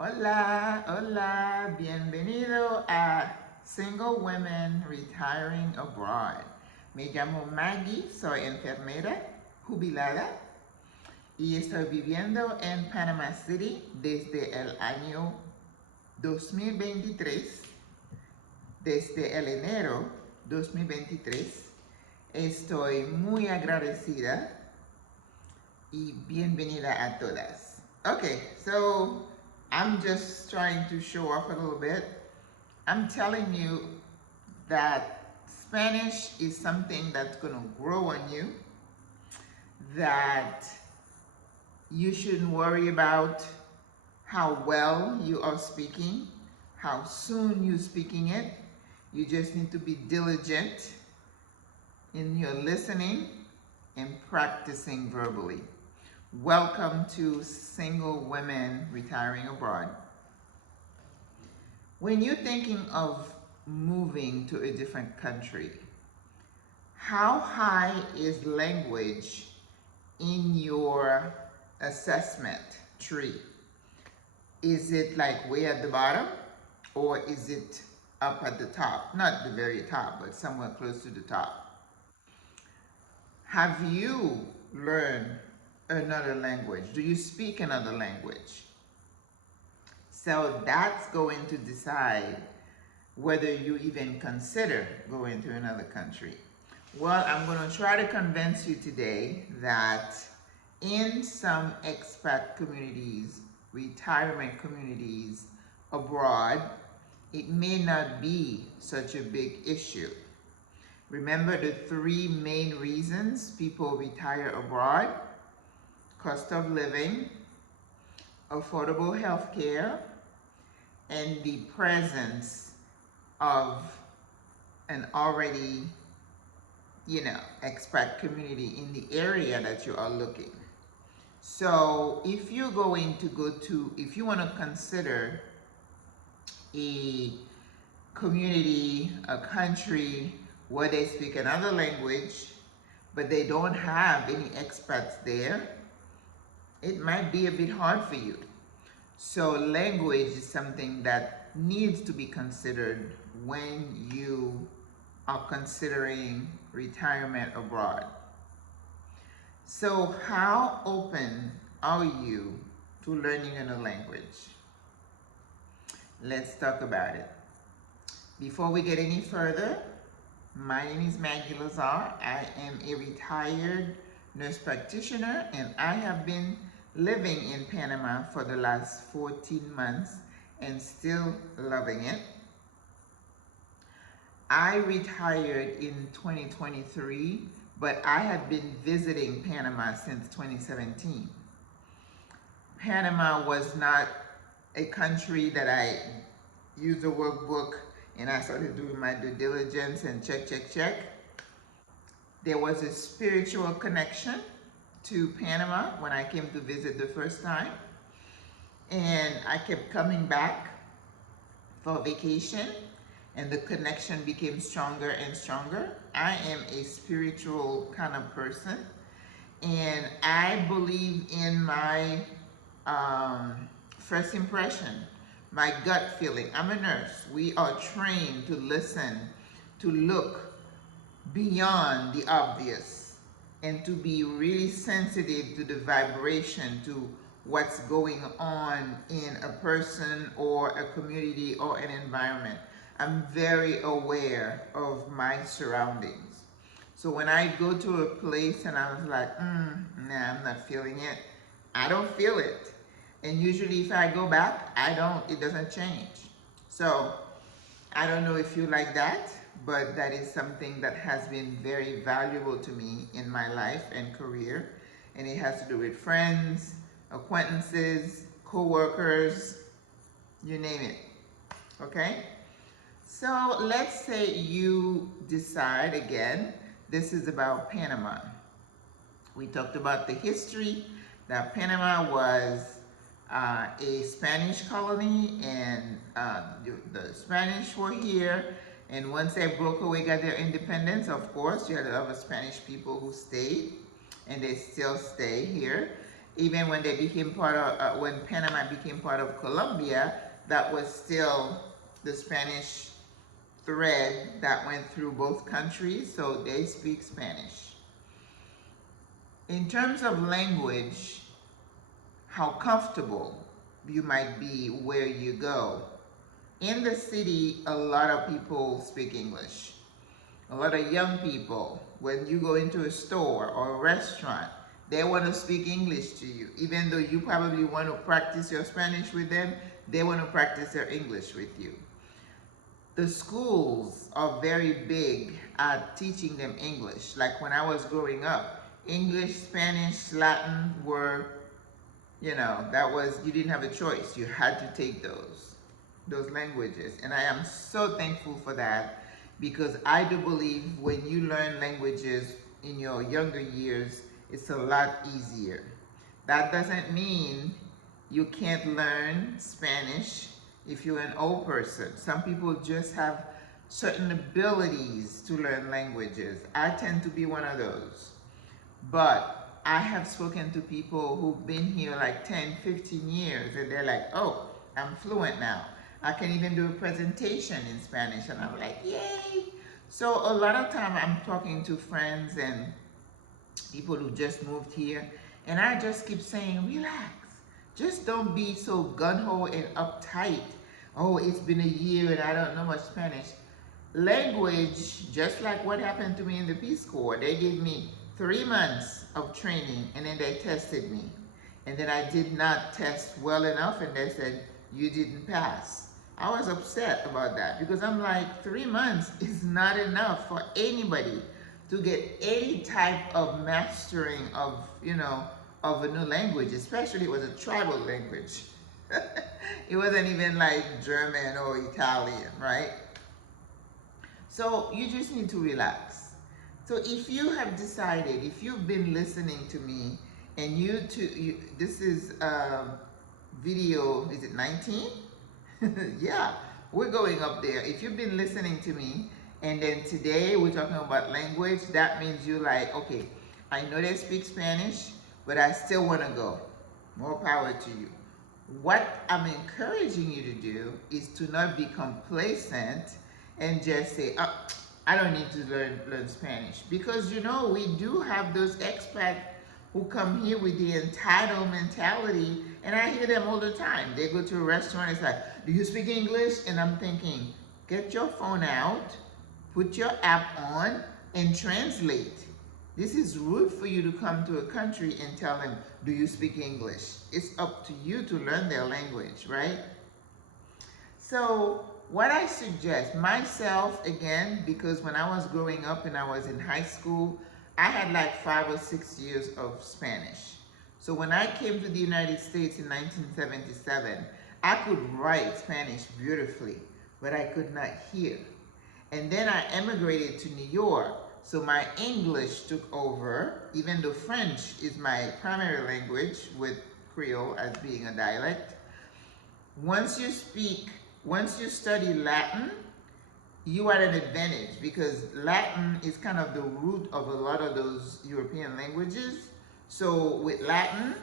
Hola, hola, bienvenido a Single Women Retiring Abroad. Me llamo Maggie, soy enfermera jubilada y estoy viviendo en Panama City desde el año 2023, desde el enero 2023. Estoy muy agradecida y bienvenida a todas. Okay, so I'm just trying to show off a little bit. I'm telling you that Spanish is something that's going to grow on you, that you shouldn't worry about how well you are speaking, how soon you're speaking it. You just need to be diligent in your listening and practicing verbally. Welcome to Single Women Retiring Abroad. When you're thinking of moving to a different country, how high is language in your assessment tree? Is it like way at the bottom, or is it up at the top? Not the very top, but somewhere close to the top. Have you learned another language? Do you speak another language? So that's going to decide whether you even consider going to another country. Well, I'm going to try to convince you today that in some expat communities, retirement communities abroad, it may not be such a big issue. Remember the three main reasons people retire abroad: cost of living, affordable health care, and the presence of an already, expat community in the area that you are looking. So if you're going to if you want to consider a community, a country where they speak another language, but they don't have any expats there, it might be a bit hard for you. So language is something that needs to be considered when you are considering retirement abroad. So how open are you to learning a new language? Let's talk about it. Before we get any further, my name is Maggie Lazar. I am a retired nurse practitioner, and I have been living in Panama for the last 14 months and still loving it. I retired in 2023, but I have been visiting Panama since 2017. Panama was not a country that I used a workbook and I started doing my due diligence and check. There was a spiritual connection to Panama when I came to visit the first time, and I kept coming back for vacation, and the connection became stronger and stronger. I am a spiritual kind of person, and I believe in my first impression, my gut feeling. I'm a nurse. We are trained to listen, to look beyond the obvious, and to be really sensitive to the vibration, to what's going on in a person or a community or an environment. I'm very aware of my surroundings. So when I go to a place and I was like, nah, I'm not feeling it, I don't feel it. And usually if I go back, it doesn't change. So I don't know if you like that, but that is something that has been very valuable to me in my life and career. And it has to do with friends, acquaintances, co-workers, you name it, okay? So let's say you decide, again, this is about Panama. We talked about the history, that Panama was a Spanish colony, and the Spanish were here, and once they broke away, got their independence, of course, you had a lot of Spanish people who stayed, and they still stay here. Even when they became part of, when Panama became part of Colombia, that was still the Spanish thread that went through both countries, so they speak Spanish. In terms of language, how comfortable you might be where you go. In the city, a lot of people speak English. A lot of young people, when you go into a store or a restaurant, they want to speak English to you. Even though you probably want to practice your Spanish with them, they want to practice their English with you. The schools are very big at teaching them English. Like when I was growing up, English, Spanish, Latin were, you know, that was, you didn't have a choice. You had to take those languages. And I am so thankful for that, because I do believe when you learn languages in your younger years, it's a lot easier. That doesn't mean you can't learn Spanish if you're an old person. Some people just have certain abilities to learn languages. I tend to be one of those. But I have spoken to people who've been here like 10, 15 years, and they're like, oh, I'm fluent now. I can even do a presentation in Spanish, and I'm like, yay! So a lot of time I'm talking to friends and people who just moved here, and I just keep saying, relax. Just don't be so gung-ho and uptight. Oh, it's been a year and I don't know much Spanish. Language, just like what happened to me in the Peace Corps, they gave me 3 months of training and then they tested me. And then I did not test well enough and they said, you didn't pass. I was upset about that because I'm like, 3 months is not enough for anybody to get any type of mastering of, you know, of a new language, especially it was a tribal language. It wasn't even like German or Italian, right? So you just need to relax. So if you have decided, if you've been listening to me and this is video, is it 19? Yeah, we're going up there. If you've been listening to me and then today we're talking about language, that means you're like, okay, I know they speak Spanish, but I still want to go. More power to you. What I'm encouraging you to do is to not be complacent and just say, oh, I don't need to learn Spanish. Because, you know, we do have those expats who come here with the entitled mentality, and I hear them all the time. They go to a restaurant, it's like, do you speak English? And I'm thinking, get your phone out, put your app on, and translate. This is rude for you to come to a country and tell them, do you speak English? It's up to you to learn their language, right? So what I suggest, myself again, because when I was growing up and I was in high school, I had like 5 or 6 years of Spanish. So when I came to the United States in 1977, I could write Spanish beautifully, but I could not hear. And then I emigrated to New York. So my English took over, even though French is my primary language with Creole as being a dialect. Once you study Latin, you are at an advantage because Latin is kind of the root of a lot of those European languages. So with Latin,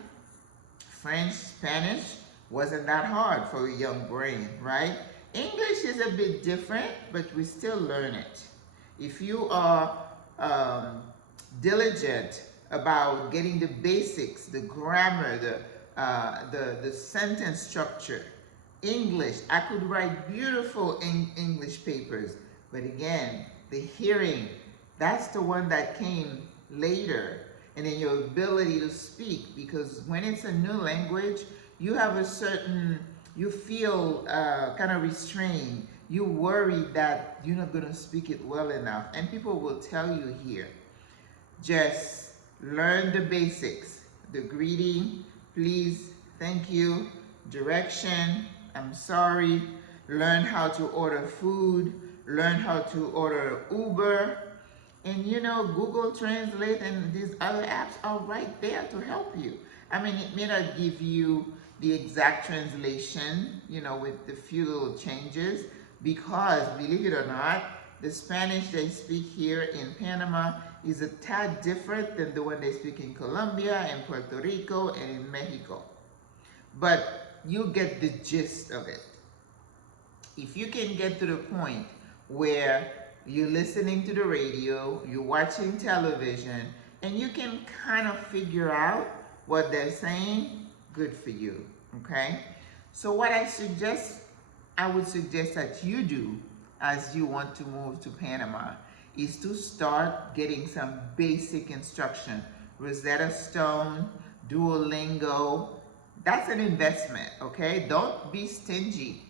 French, Spanish wasn't that hard for a young brain, right? English is a bit different, but we still learn it. If you are diligent about getting the basics, the grammar, the sentence structure, English, I could write beautiful English papers, but again, the hearing, that's the one that came later. And then your ability to speak, because when it's a new language, you have a certain, you feel kind of restrained. You worry that you're not going to speak it well enough. And people will tell you here, just learn the basics. The greeting, please, thank you, direction, I'm sorry, learn how to order food, learn how to order Uber. And you know, Google Translate and these other apps are right there to help you. I mean, it may not give you the exact translation, you know, with the few little changes, because believe it or not, the Spanish they speak here in Panama is a tad different than the one they speak in Colombia, in Puerto Rico, and in Mexico. But you get the gist of it. If you can get to the point where you're listening to the radio, you're watching television, and you can kind of figure out what they're saying, good for you, okay? So what I would suggest that you do as you want to move to Panama is to start getting some basic instruction. Rosetta Stone, Duolingo, that's an investment, okay? Don't be stingy.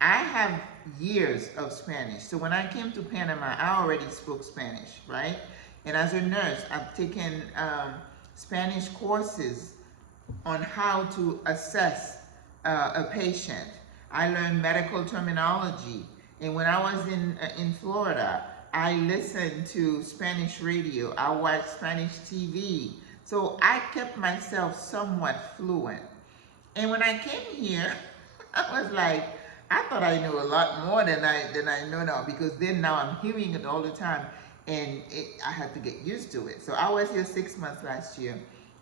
I have years of Spanish. So when I came to Panama, I already spoke Spanish, right? And as a nurse, I've taken Spanish courses on how to assess a patient. I learned medical terminology. And when I was in Florida, I listened to Spanish radio. I watched Spanish TV. So I kept myself somewhat fluent. And when I came here, I was like, I thought I knew a lot more than I know now, because then now I'm hearing it all the time, and I had to get used to it. So I was here 6 months last year.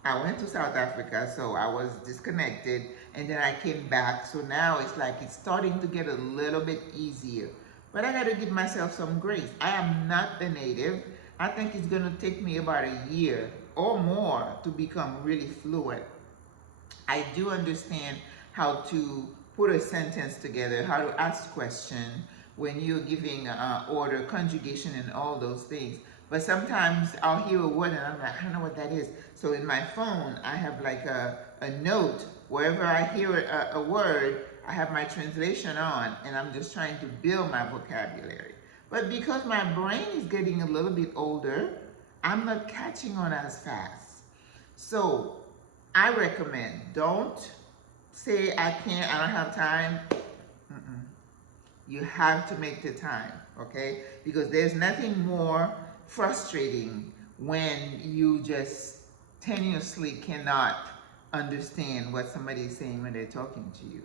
I went to South Africa, so I was disconnected, and then I came back. So now it's like it's starting to get a little bit easier. But I got to give myself some grace. I am not the native. I think it's going to take me about a year or more to become really fluent. I do understand how to put a sentence together, how to ask questions when you're giving order, conjugation, and all those things. But sometimes I'll hear a word and I'm like, I don't know what that is. So in my phone, I have like a note. Wherever I hear a word, I have my translation on, and I'm just trying to build my vocabulary. But because my brain is getting a little bit older, I'm not catching on as fast. So I recommend, don't say I can't, I don't have time. You have to make the time, okay? Because there's nothing more frustrating when you just tenuously cannot understand what somebody is saying when they're talking to you.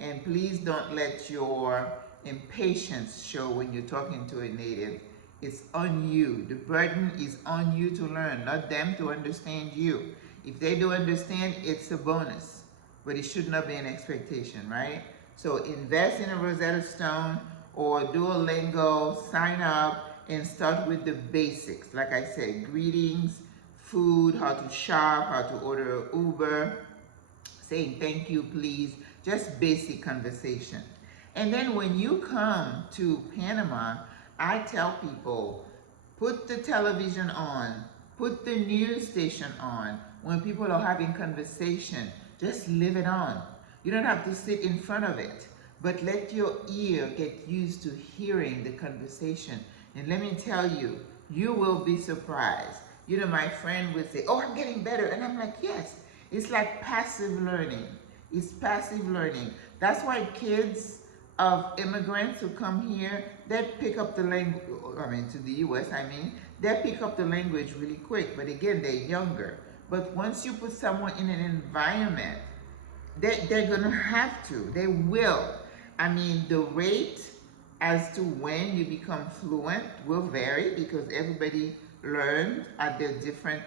And please don't let your impatience show when you're talking to a native. It's on you. The burden is on you to learn, not them to understand you. If they do understand, it's a bonus, but it should not be an expectation, right? So invest in a Rosetta Stone or Duolingo, sign up and start with the basics. Like I said, greetings, food, how to shop, how to order an Uber, saying thank you, please, just basic conversation. And then when you come to Panama, I tell people, put the television on, put the news station on. When people are having conversation, just leave it on. You don't have to sit in front of it, but let your ear get used to hearing the conversation. And let me tell you, you will be surprised. You know, my friend would say, oh, I'm getting better. And I'm like, yes, it's like passive learning. It's passive learning. That's why kids of immigrants who come here, they pick up the language, to the US, they pick up the language really quick. But again, they're younger. But once you put someone in an environment, they're gonna have to, they will. The rate as to when you become fluent will vary because everybody learns at a different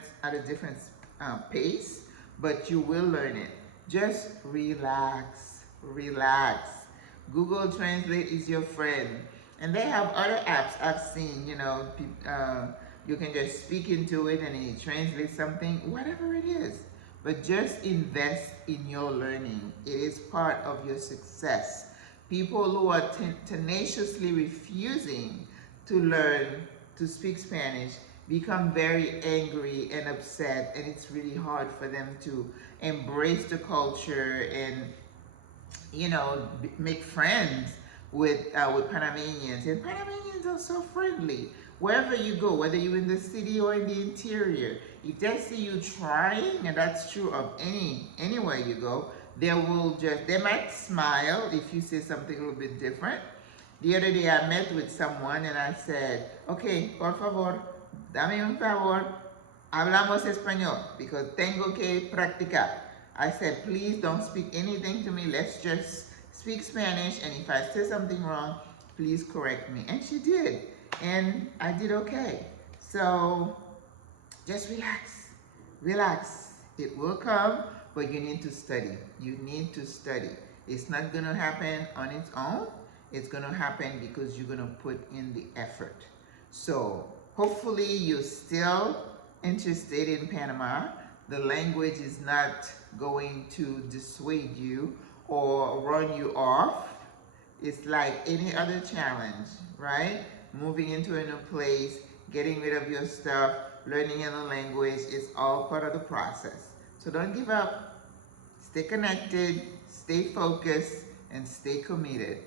pace, but you will learn it. Just relax, relax. Google Translate is your friend. And they have other apps I've seen, you can just speak into it and it translates something, whatever it is. But just invest in your learning. It is part of your success. People who are tenaciously refusing to learn to speak Spanish become very angry and upset, and it's really hard for them to embrace the culture and make friends with Panamanians. And Panamanians are so friendly. Wherever you go, whether you're in the city or in the interior, if they see you trying, and that's true of anywhere you go, they might smile if you say something a little bit different. The other day I met with someone and I said, okay, por favor, dame un favor, hablamos español, because tengo que practicar. I said, please don't speak anything to me, let's just speak Spanish, and if I say something wrong, please correct me. And she did, and I did okay. So Just relax. Relax. It will come, but you need to study. You need to study. It's not going to happen on its own. It's going to happen because you're going to put in the effort. So hopefully you're still interested in Panama. The language is not going to dissuade you or run you off. It's like any other challenge, right? Moving into a new place, getting rid of your stuff, learning a new language, it's all part of the process. So don't give up. Stay connected, stay focused, and stay committed.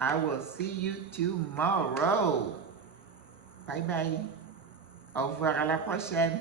I will see you tomorrow. Bye bye. Au revoir à la prochaine.